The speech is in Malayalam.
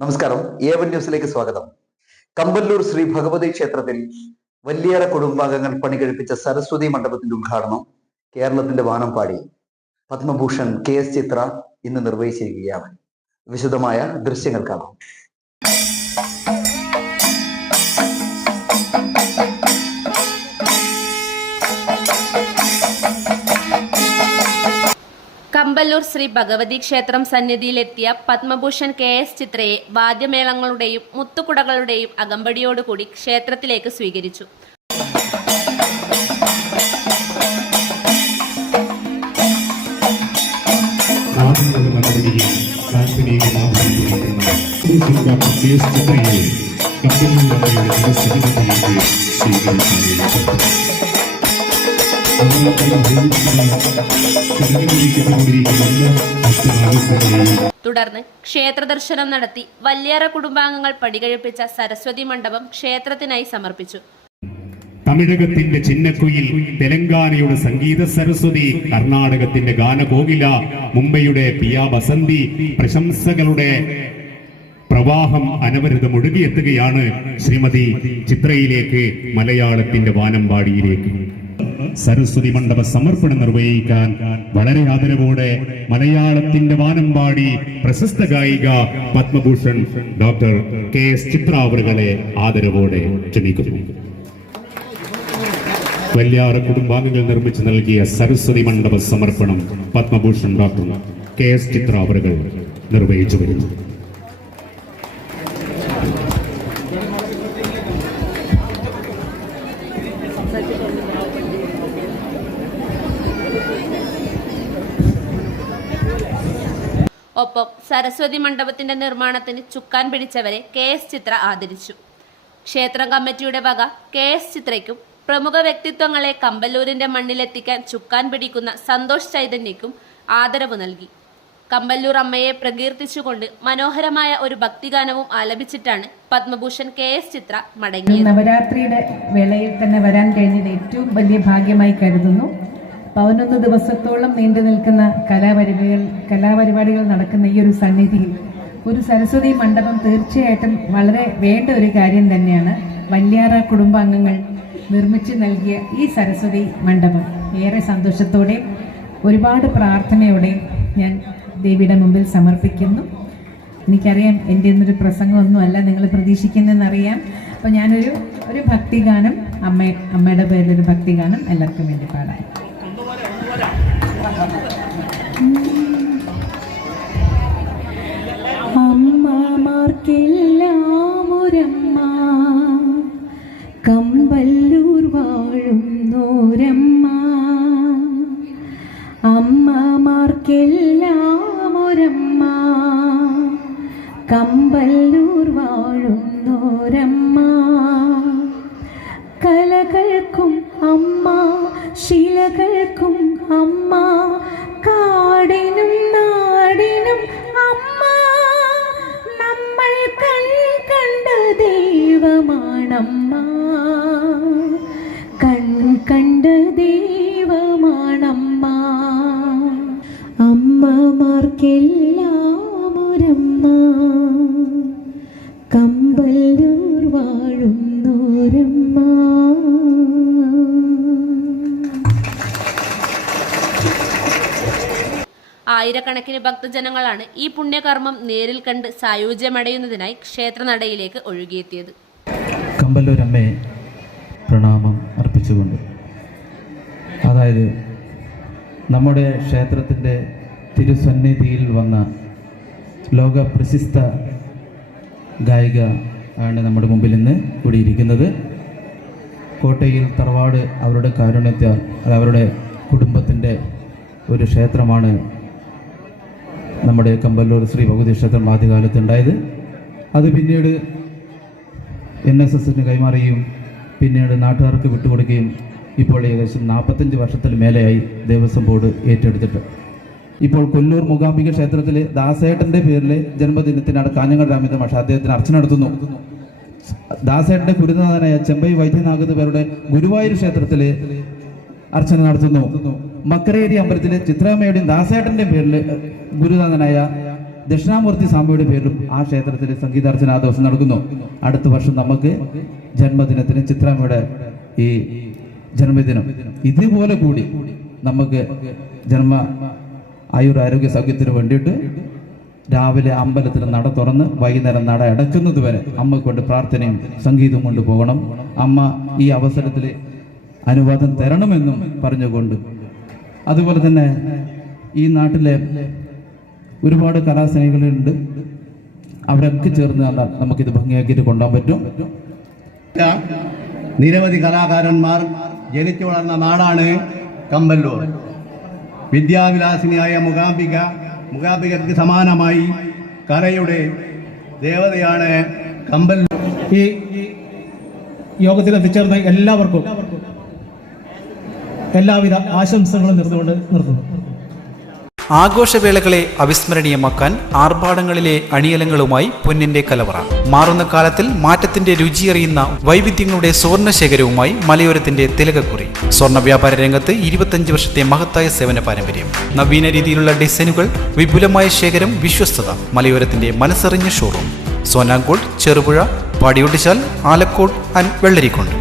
നമസ്കാരം. A1 ന്യൂസിലേക്ക് സ്വാഗതം. കമ്പല്ലൂർ ശ്രീ ഭഗവതി ക്ഷേത്രത്തിൽ വല്യേറെ കുടുംബാംഗങ്ങൾ പണികഴിപ്പിച്ച സരസ്വതി മണ്ഡപത്തിന്റെ ഉദ്ഘാടനം കേരളത്തിന്റെ വാനം പാടി പത്മഭൂഷൺ KS ചിത്ര ഇന്ന് നിർവഹിച്ചിരിക്കുകയാണ്. വിശദമായ ദൃശ്യങ്ങൾ കാണാം. കമ്പല്ലൂർ ശ്രീ ഭഗവതി ക്ഷേത്രം സന്നിധിയിലെത്തിയ പത്മഭൂഷൺ KS ചിത്രയെ വാദ്യമേളങ്ങളുടെയും മുത്തുകുടകളുടെയും അകമ്പടിയോടുകൂടി ക്ഷേത്രത്തിലേക്ക് സ്വീകരിച്ചു. തുടർന്ന് ക്ഷേത്ര ദർശനം നടത്തി വല്യേറെ കുടുംബാംഗങ്ങൾ പടികഴിപ്പിച്ച സരസ്വതി മണ്ഡപം ക്ഷേത്രത്തിനായി സമർപ്പിച്ചു. തമിഴകത്തിന്റെ ചിന്നക്കുയിൽ, തെലങ്കാനയുടെ സംഗീത സരസ്വതി, കർണാടകത്തിന്റെ ഗാനകോകില, മുംബൈയുടെ പിയ ബസന്തി, പ്രശംസകളുടെ പ്രവാഹം അനവരതം ഒഴുകിയെത്തുകയാണ് ശ്രീമതി ചിത്രയിലേക്ക്, മലയാളത്തിന്റെ വാനമ്പാടിയിലേക്ക്. സരസ്വതി മണ്ഡപ സമർപ്പണം നിർവഹിക്കാൻ വളരെ ആദരവോടെ മലയാളത്തിന്റെ വാനമ്പാടി പ്രശസ്ത ഗായിക പത്മഭൂഷൺ ഡോക്ടർ KS ചിത്ര അവരുകളെ ആദരവോടെ ക്ഷണിക്കുന്നു. വല്യാറ് കുടുംബാംഗങ്ങൾ നിർമ്മിച്ചു നൽകിയ സരസ്വതി മണ്ഡപ സമർപ്പണം പത്മഭൂഷൺ ഡോക്ടർ KS ചിത്ര അവരുകൾ നിർവഹിച്ചു വരുന്നു. ഒപ്പം സരസ്വതി മണ്ഡപത്തിന്റെ നിർമ്മാണത്തിന് ചുക്കാൻ പിടിച്ചവരെ KS ചിത്ര ആദരിച്ചു. ക്ഷേത്രം കമ്മിറ്റിയുടെ വക KS ചിത്രയ്ക്കും പ്രമുഖ വ്യക്തിത്വങ്ങളെ കമ്പല്ലൂരിന്റെ മണ്ണിലെത്തിക്കാൻ ചുക്കാൻ പിടിക്കുന്ന സന്തോഷ് ചൈതന്യയ്ക്കും ആദരവ് നൽകി. കമ്പല്ലൂർ അമ്മയെ പ്രകീർത്തിച്ചുകൊണ്ട് മനോഹരമായ ഒരു ഭക്തിഗാനവും ആലപിച്ചിട്ടാണ് പത്മഭൂഷൺ KS ചിത്ര മടങ്ങിയത്. നവരാത്രിയുടെ വേളയിൽ തന്നെ വരാൻ കഴിഞ്ഞത് ഏറ്റവും വലിയ ഭാഗ്യമായി കരുതുന്നു. 11 ദിവസത്തോളം നീണ്ടു നിൽക്കുന്ന കലാപരിപാടികൾ നടക്കുന്ന ഈ ഒരു സന്നിധിയിൽ ഒരു സരസ്വതി മണ്ഡപം തീർച്ചയായിട്ടും വളരെ വേണ്ട ഒരു കാര്യം തന്നെയാണ്. വല്യാറ കുടുംബാംഗങ്ങൾ നിർമ്മിച്ചു നൽകിയ ഈ സരസ്വതി മണ്ഡപം ഏറെ സന്തോഷത്തോടെയും ഒരുപാട് പ്രാർത്ഥനയോടെയും ഞാൻ ദേവിയുടെ മുമ്പിൽ സമർപ്പിക്കുന്നു. എനിക്കറിയാം എൻ്റെ ഇന്നൊരു പ്രസംഗമൊന്നുമല്ല നിങ്ങൾ പ്രതീക്ഷിക്കുന്നതെന്നറിയാം. അപ്പോൾ ഞാനൊരു ഭക്തിഗാനം അമ്മയുടെ പേരിലൊരു ഭക്തിഗാനം എല്ലാവർക്കും വേണ്ടി പാടാം. അമ്മമാർക്കെല്ലാം ഒരമ്മ, കമ്പല്ലൂർ വാഴുന്നോരമ്മ. അമ്മമാർക്കെല്ലാം ഒരമ്മ, കമ്പല്ലൂർ വാഴുന്നോരമ്മ. കലകൾക്കും അമ്മ, ശിലകൾക്കും അമ്മ, കാടിനും നാടിനും അമ്മ. നമ്മൾ കണ്ട ദൈവമാണമ്മ, കണ്ട ദൈവമാണമ്മ. അമ്മമാർക്കെല്ലാം ഒരമ്മ, കമ്പല്ലൂർ വാഴുന്നോരമ്മ. ആയിരക്കണക്കിന് ഭക്തജനങ്ങളാണ് ഈ പുണ്യകർമ്മം നേരിൽ കണ്ട് സായുജ്യമടയുന്നതിനായി ക്ഷേത്രനടയിലേക്ക് ഒഴുകിയെത്തിയത്. കമ്പല്ലൂരമ്മയെ പ്രണാമം അർപ്പിച്ചുകൊണ്ട്, അതായത് നമ്മുടെ ക്ഷേത്രത്തിൻ്റെ തിരുസന്നിധിയിൽ വന്ന ലോക പ്രശസ്ത ഗായിക ആണ് നമ്മുടെ മുമ്പിൽ ഇന്ന് കൂടിയിരിക്കുന്നത്. കോട്ടയിൽ തറവാട് അവരുടെ കാരുണ്യത്താൽ അവരുടെ കുടുംബത്തിൻ്റെ ഒരു ക്ഷേത്രമാണ് നമ്മുടെ കമ്പല്ലൂർ ശ്രീ ഭഗവതി ക്ഷേത്രം ആദ്യകാലത്ത് ഉണ്ടായത്. അത് പിന്നീട് NSSന് കൈമാറുകയും പിന്നീട് നാട്ടുകാർക്ക് വിട്ടുകൊടുക്കുകയും ഇപ്പോൾ ഏകദേശം 45 വർഷത്തിൽ മേലെയായി ദേവസ്വം ബോർഡ് ഏറ്റെടുത്തിട്ട് ഇപ്പോൾ കൊല്ലൂർ മൂകാംബിക ക്ഷേത്രത്തിൽ ദാസേട്ടൻ്റെ പേരിൽ ജന്മദിനത്തിനാണ് കാഞ്ഞങ്ങാട് രാമചന്ദ്ര മാഷ് അദ്ദേഹത്തിന് അർച്ചന നടത്തുന്നു. ദാസേട്ടൻ്റെ ഗുരുനാഥനായ ചെമ്പൈ വൈദ്യനാഥ പേരുടെ ഗുരുവായൂർ ക്ഷേത്രത്തിൽ അർച്ചന നടത്തുന്നു. മക്കരേരി അമ്പലത്തിലെ ചിത്രാമ്മയുടെയും ദാസേട്ടൻ്റെ പേരിൽ ഗുരുനാഥനായ ദക്ഷിണാമൂർത്തി സ്വാമിയുടെ പേരിലും ആ ക്ഷേത്രത്തിൽ സംഗീതാർച്ചന ആ ദിവസം നടക്കുന്നു. അടുത്ത വർഷം നമുക്ക് ജന്മദിനത്തിന് ചിത്രാമ്മയുടെ ഈ ജന്മദിനം ഇതുപോലെ കൂടി നമുക്ക് ആരോഗ്യ സൗഖ്യത്തിന് വേണ്ടിയിട്ട് രാവിലെ അമ്പലത്തിൽ നട തുറന്ന് വൈകുന്നേരം നട അടയ്ക്കുന്നത് വരെ അമ്മ കൊണ്ട് പ്രാർത്ഥനയും സംഗീതവും കൊണ്ട് പോകണം. അമ്മ ഈ അവസരത്തിൽ അനുവാദം തരണമെന്നും പറഞ്ഞുകൊണ്ട്, അതുപോലെ തന്നെ ഈ നാട്ടിലെ ഒരുപാട് കലാസ്നേഹികളുണ്ട്, അവരൊക്കെ ചേർന്ന് നമുക്കിത് ഭംഗിയാക്കിയിട്ട് കൊണ്ടുപോകാൻ പറ്റും. നിരവധി കലാകാരന്മാർ ജനിച്ചു വളർന്ന നാടാണ് കമ്പല്ലൂർ. വിദ്യാവിലാസിനിയായ മൂകാംബികയ്ക്ക് സമാനമായി കലയുടെ ദേവതയാണ് കമ്പല്ലൂർ. ഈ യോഗത്തിൽ എത്തിച്ചേർന്ന എല്ലാവർക്കും എല്ലാവിധ ആശംസകളും നിർത്തുന്നു. ആഘോഷവേളകളെ അവിസ്മരണീയമാക്കാൻ ആർഭാടങ്ങളിലെ അണിയലങ്ങളുമായി പൊന്നിന്റെ കലവറ. മാറുന്ന കാലത്തിൽ മാറ്റത്തിന്റെ രുചിയറിയുന്ന വൈവിധ്യങ്ങളുടെ സ്വർണ്ണശേഖരവുമായി മലയോരത്തിന്റെ തിലകക്കുറി. സ്വർണ്ണ വ്യാപാര രംഗത്ത് 25 വർഷത്തെ മഹത്തായ സേവന പാരമ്പര്യം. നവീന രീതിയിലുള്ള ഡിസൈനുകൾ, വിപുലമായ ശേഖരം, വിശ്വസ്തത. മലയോരത്തിന്റെ മനസ്സറിഞ്ഞ ഷോറൂം. സോനാങ്കോട്, ചെറുപുഴ, പാടിയൊട്ടിച്ചാൽ, ആലക്കോട് ആൻഡ് വെള്ളരിക്കുണ്ട്.